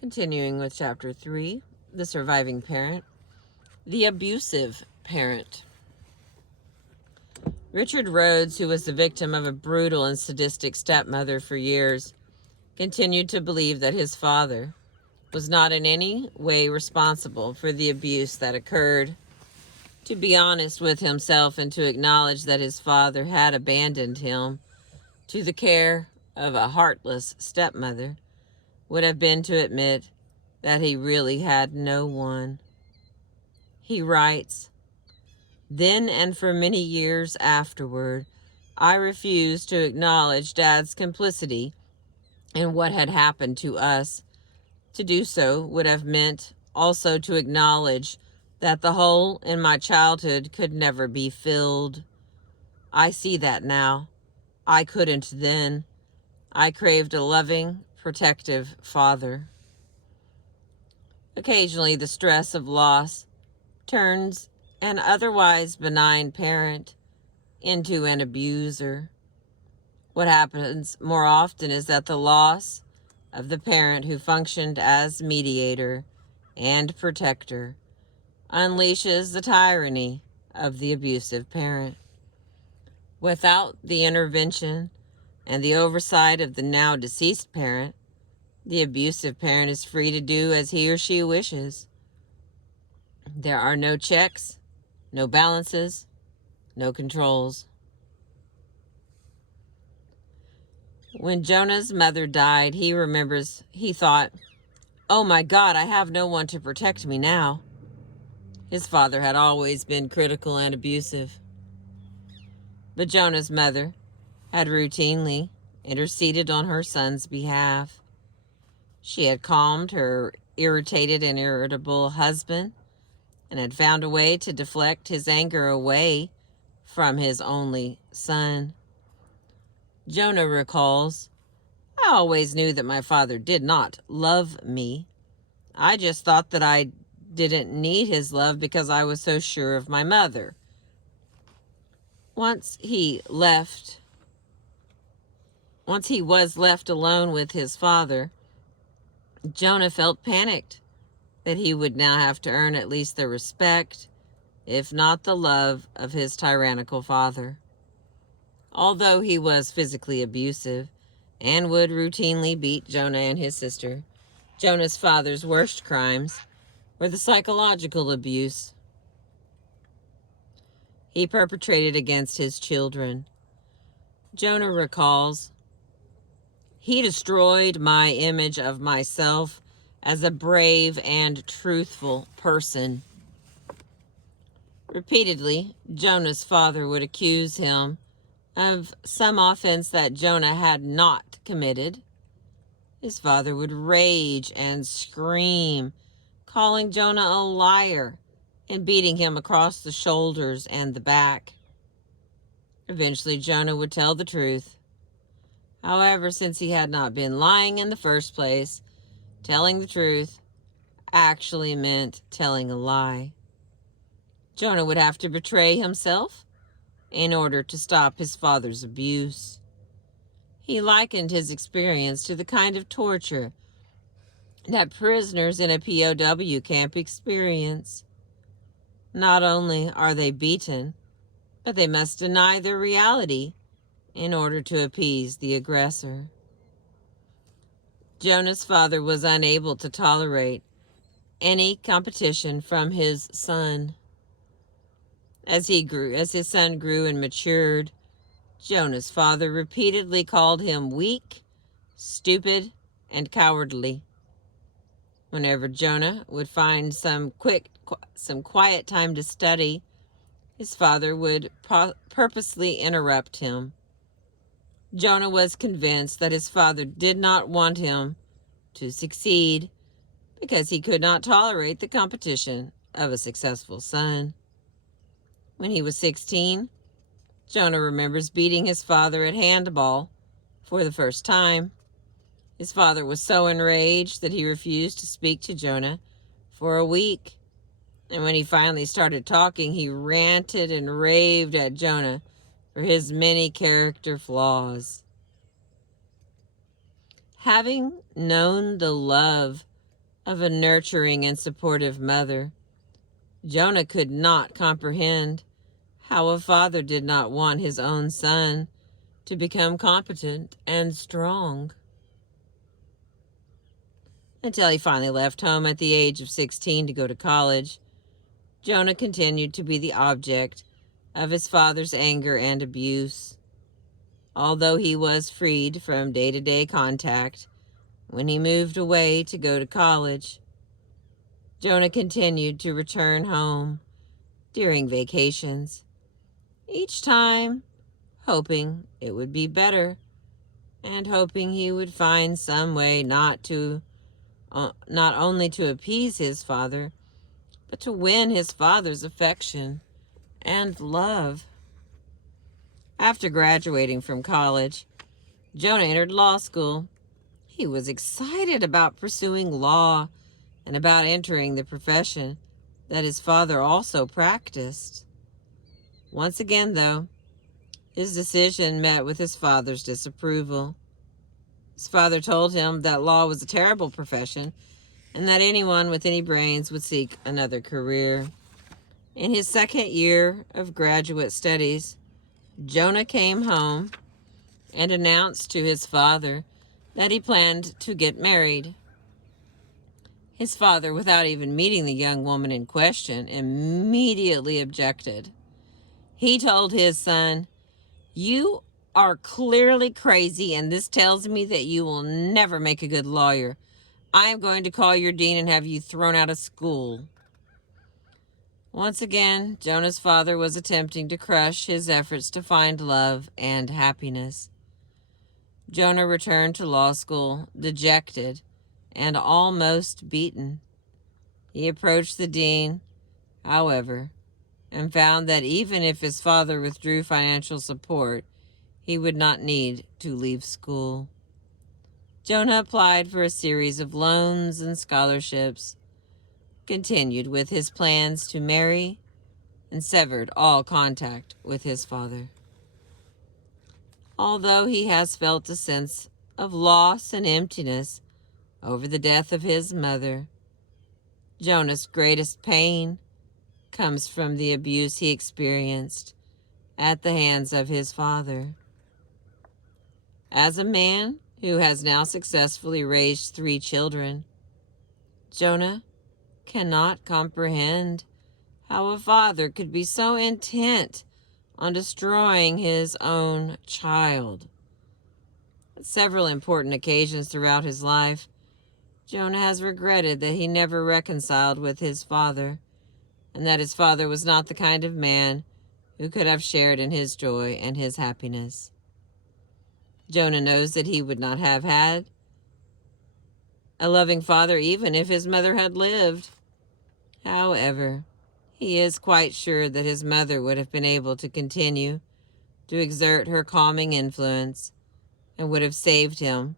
Continuing with Chapter 3, The Surviving Parent, the Abusive Parent. Richard Rhodes, who was the victim of a brutal and sadistic stepmother for years, continued to believe that his father was not in any way responsible for the abuse that occurred. To be honest with himself and to acknowledge that his father had abandoned him to the care of a heartless stepmother would have been to admit that he really had no one. He writes, "Then and for many years afterward, I refused to acknowledge Dad's complicity in what had happened to us. To do so would have meant also to acknowledge that the hole in my childhood could never be filled. I see that now. I couldn't then. I craved a loving, protective father." Occasionally, the stress of loss turns an otherwise benign parent into an abuser. What happens more often is that the loss of the parent who functioned as mediator and protector unleashes the tyranny of the abusive parent. Without the intervention and the oversight of the now deceased parent, the abusive parent is free to do as he or she wishes. There are no checks, no balances, no controls. When Jonah's mother died, he remembers he thought, "Oh my God, I have no one to protect me now." His father had always been critical and abusive. But Jonah's mother had routinely interceded on her son's behalf. She had calmed her irritated and irritable husband and had found a way to deflect his anger away from his only son. Jonah recalls, "I always knew that my father did not love me. I just thought that I didn't need his love because I was so sure of my mother." Once he was left alone with his father, Jonah felt panicked that he would now have to earn at least the respect, if not the love, of his tyrannical father. Although he was physically abusive and would routinely beat Jonah and his sister, Jonah's father's worst crimes were the psychological abuse he perpetrated against his children. Jonah recalls, "He destroyed my image of myself as a brave and truthful person." Repeatedly, Jonah's father would accuse him of some offense that Jonah had not committed. His father would rage and scream, calling Jonah a liar and beating him across the shoulders and the back. Eventually, Jonah would tell the truth. However, since he had not been lying in the first place, telling the truth actually meant telling a lie. Jonah would have to betray himself in order to stop his father's abuse. He likened his experience to the kind of torture that prisoners in a POW camp experience. Not only are they beaten, but they must deny their reality in order to appease the aggressor. Jonah's father was unable to tolerate any competition from his son. As his son grew and matured, Jonah's father repeatedly called him weak, stupid, and cowardly. Whenever Jonah would find some quiet time to study, his father would purposely interrupt him. Jonah was convinced that his father did not want him to succeed because he could not tolerate the competition of a successful son. When he was 16, Jonah remembers beating his father at handball for the first time. His father was so enraged that he refused to speak to Jonah for a week. And when he finally started talking, he ranted and raved at Jonah for his many character flaws. Having known the love of a nurturing and supportive mother, Jonah could not comprehend how a father did not want his own son to become competent and strong. Until he finally left home at the age of 16 to go to college, Jonah continued to be the object of his father's anger and abuse. Although he was freed from day-to-day contact when he moved away to go to college, Jonah continued to return home during vacations, each time hoping it would be better and hoping he would find some way not only to appease his father, but to win his father's affection and love. After graduating from college, Jonah entered law school. He was excited about pursuing law and about entering the profession that his father also practiced. Once again, though, his decision met with his father's disapproval. His father told him that law was a terrible profession and that anyone with any brains would seek another career. In his second year of graduate studies, Jonah came home and announced to his father that he planned to get married. His father, without even meeting the young woman in question, immediately objected. He told his son, "You are clearly crazy, and this tells me that you will never make a good lawyer. I am going to call your dean and have you thrown out of school." Once again, Jonah's father was attempting to crush his efforts to find love and happiness. Jonah returned to law school, dejected and almost beaten. He approached the dean, however, and found that even if his father withdrew financial support, he would not need to leave school. Jonah applied for a series of loans and scholarships, continued with his plans to marry, and severed all contact with his father. Although he has felt a sense of loss and emptiness over the death of his mother, Jonah's greatest pain comes from the abuse he experienced at the hands of his father. As a man who has now successfully raised 3 children, Jonah cannot comprehend how a father could be so intent on destroying his own child. At several important occasions throughout his life, Jonah has regretted that he never reconciled with his father, and that his father was not the kind of man who could have shared in his joy and his happiness. Jonah knows that he would not have had a loving father even if his mother had lived. However, he is quite sure that his mother would have been able to continue to exert her calming influence and would have saved him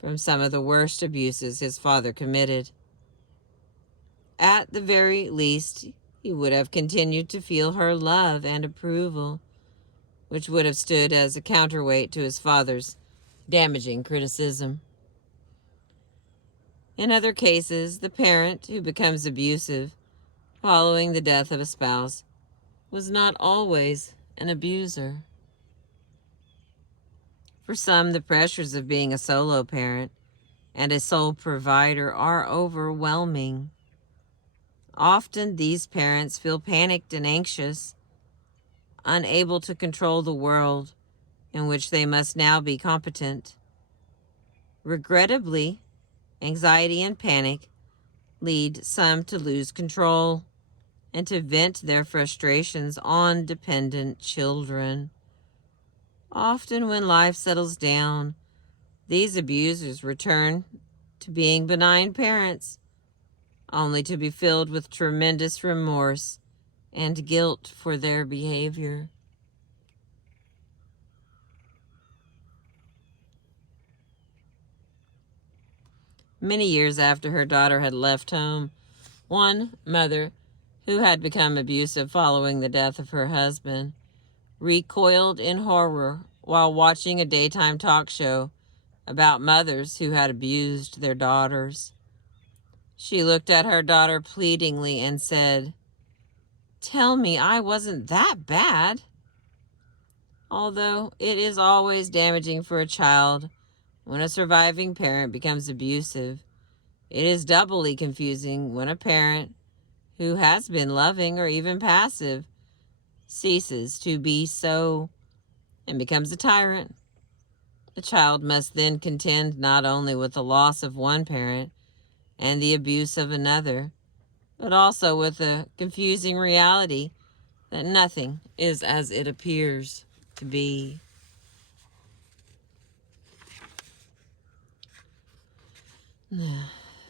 from some of the worst abuses his father committed. At the very least, he would have continued to feel her love and approval, which would have stood as a counterweight to his father's damaging criticism. In other cases, the parent who becomes abusive following the death of a spouse was not always an abuser. For some, the pressures of being a solo parent and a sole provider are overwhelming. Often, these parents feel panicked and anxious, unable to control the world in which they must now be competent. Regrettably, anxiety and panic lead some to lose control and to vent their frustrations on dependent children. Often when life settles down, these abusers return to being benign parents, only to be filled with tremendous remorse and guilt for their behavior. Many years after her daughter had left home, one mother who had become abusive following the death of her husband recoiled in horror while watching a daytime talk show about mothers who had abused their daughters. She looked at her daughter pleadingly and said, "Tell me I wasn't that bad." Although it is always damaging for a child when a surviving parent becomes abusive, it is doubly confusing when a parent who has been loving or even passive ceases to be so and becomes a tyrant. The child must then contend not only with the loss of one parent and the abuse of another, but also with the confusing reality that nothing is as it appears to be.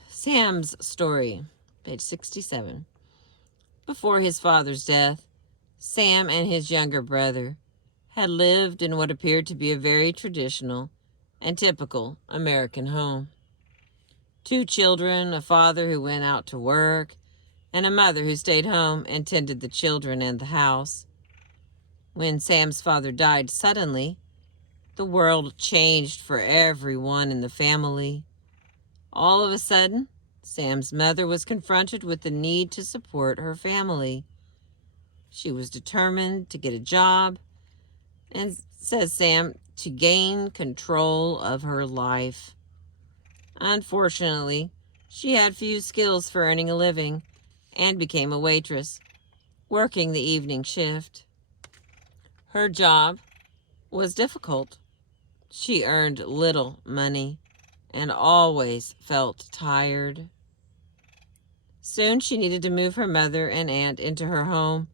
Sam's story, page 67. Before his father's death, Sam and his younger brother had lived in what appeared to be a very traditional and typical American home. 2 children, a father who went out to work, and a mother who stayed home and tended the children and the house. When Sam's father died suddenly, the world changed for everyone in the family. All of a sudden, Sam's mother was confronted with the need to support her family. She was determined to get a job and, says Sam, to gain control of her life. Unfortunately, she had few skills for earning a living and became a waitress, working the evening shift. Her job was difficult. She earned little money and always felt tired. Soon she needed to move her mother and aunt into her home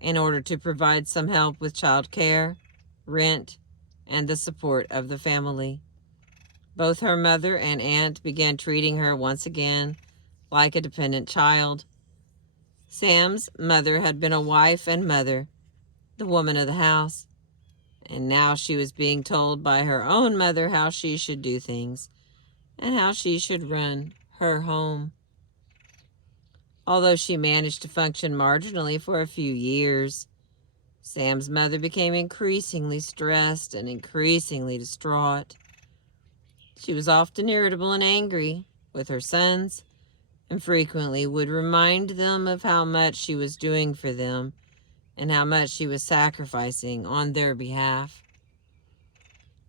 in order to provide some help with child care, rent, and the support of the family. Both her mother and aunt began treating her once again like a dependent child. Sam's mother had been a wife and mother, the woman of the house, and now she was being told by her own mother how she should do things and how she should run her home. Although she managed to function marginally for a few years, Sam's mother became increasingly stressed and increasingly distraught. She was often irritable and angry with her sons and frequently would remind them of how much she was doing for them and how much she was sacrificing on their behalf.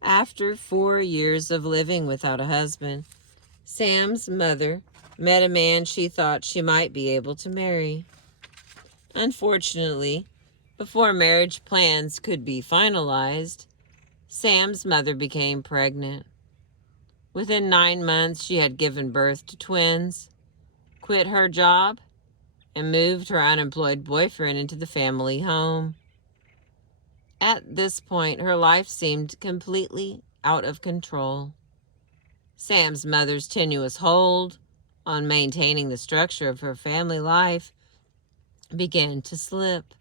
After 4 years of living without a husband, Sam's mother met a man she thought she might be able to marry. Unfortunately, before marriage plans could be finalized, Sam's mother became pregnant. Within 9 months, she had given birth to twins, quit her job, and moved her unemployed boyfriend into the family home. At this point, her life seemed completely out of control. Sam's mother's tenuous hold on maintaining the structure of her family life began to slip.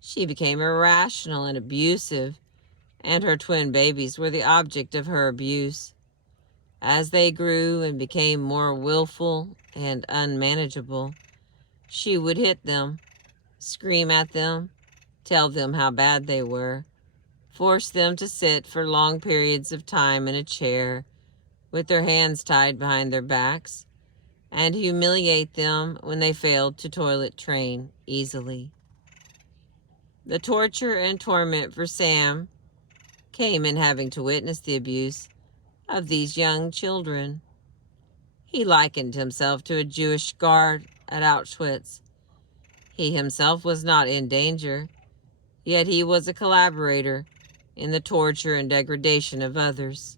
She became irrational and abusive, and her twin babies were the object of her abuse. As they grew and became more willful and unmanageable, she would hit them, scream at them, tell them how bad they were, force them to sit for long periods of time in a chair with their hands tied behind their backs, and humiliate them when they failed to toilet train easily. The torture and torment for Sam came in having to witness the abuse of these young children. He likened himself to a Jewish guard at Auschwitz. He himself was not in danger, yet he was a collaborator in the torture and degradation of others.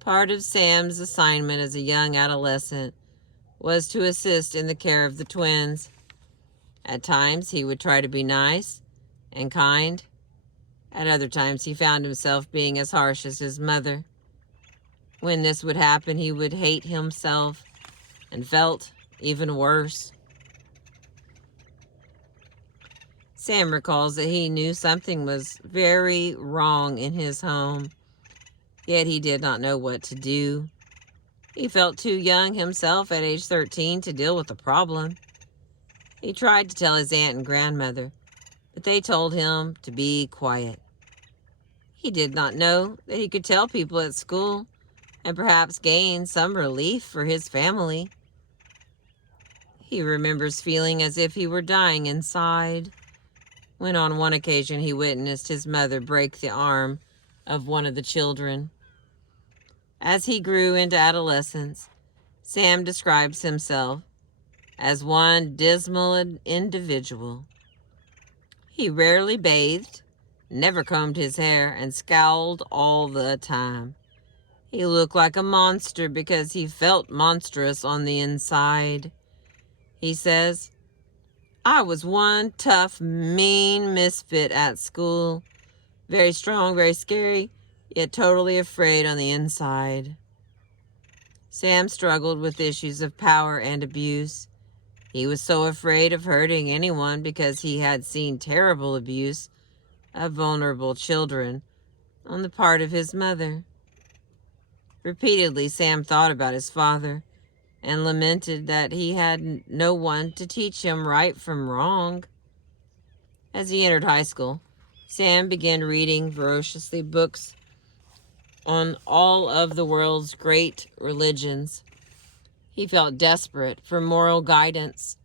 Part of Sam's assignment as a young adolescent was to assist in the care of the twins. At times, he would try to be nice and kind. At other times, he found himself being as harsh as his mother. When this would happen, he would hate himself and felt even worse. Sam recalls that he knew something was very wrong in his home, yet he did not know what to do. He felt too young himself at age 13 to deal with the problem. He tried to tell his aunt and grandmother, but they told him to be quiet. He did not know that he could tell people at school and perhaps gain some relief for his family. He remembers feeling as if he were dying inside when on one occasion he witnessed his mother break the arm of one of the children. As he grew into adolescence, Sam describes himself as one dismal individual. He rarely bathed, never combed his hair, and scowled all the time. He looked like a monster because he felt monstrous on the inside. He says, "I was one tough, mean misfit at school. Very strong, very scary, yet totally afraid on the inside." Sam struggled with issues of power and abuse. He was so afraid of hurting anyone because he had seen terrible abuse of vulnerable children on the part of his mother. Repeatedly, Sam thought about his father and lamented that he had no one to teach him right from wrong. As he entered high school, Sam began reading voraciously books on all of the world's great religions. He felt desperate for moral guidance.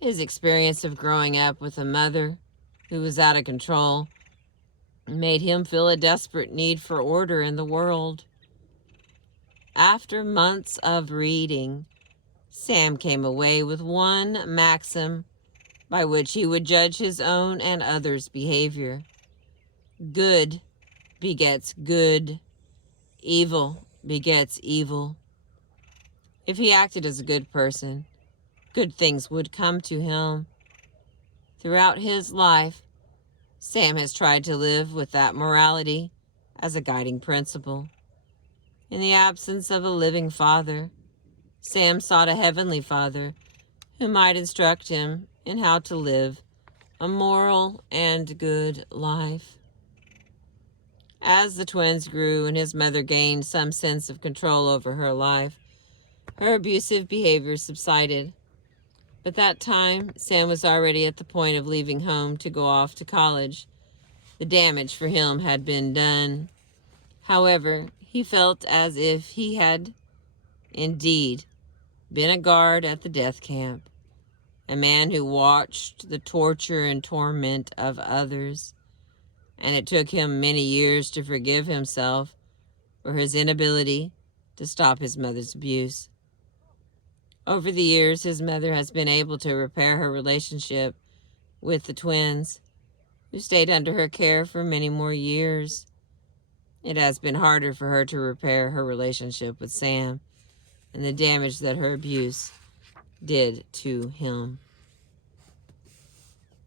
His experience of growing up with a mother who was out of control made him feel a desperate need for order in the world. After months of reading, Sam came away with one maxim by which he would judge his own and others' behavior. Good begets good. Evil begets evil. If he acted as a good person, good things would come to him. Throughout his life, Sam has tried to live with that morality as a guiding principle. In the absence of a living father, Sam sought a heavenly Father who might instruct him in how to live a moral and good life. As the twins grew and his mother gained some sense of control over her life, her abusive behavior subsided. But that time, Sam was already at the point of leaving home to go off to college. The damage for him had been done. However, he felt as if he had indeed been a guard at the death camp, a man who watched the torture and torment of others, and it took him many years to forgive himself for his inability to stop his mother's abuse. Over the years, his mother has been able to repair her relationship with the twins, who stayed under her care for many more years. It has been harder for her to repair her relationship with Sam and the damage that her abuse did to him.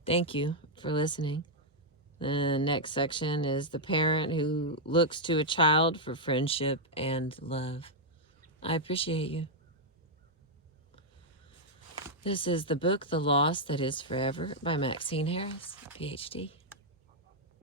Thank you for listening. The next section is the parent who looks to a child for friendship and love. I appreciate you. This is the book, The Loss That Is Forever by Maxine Harris, PhD.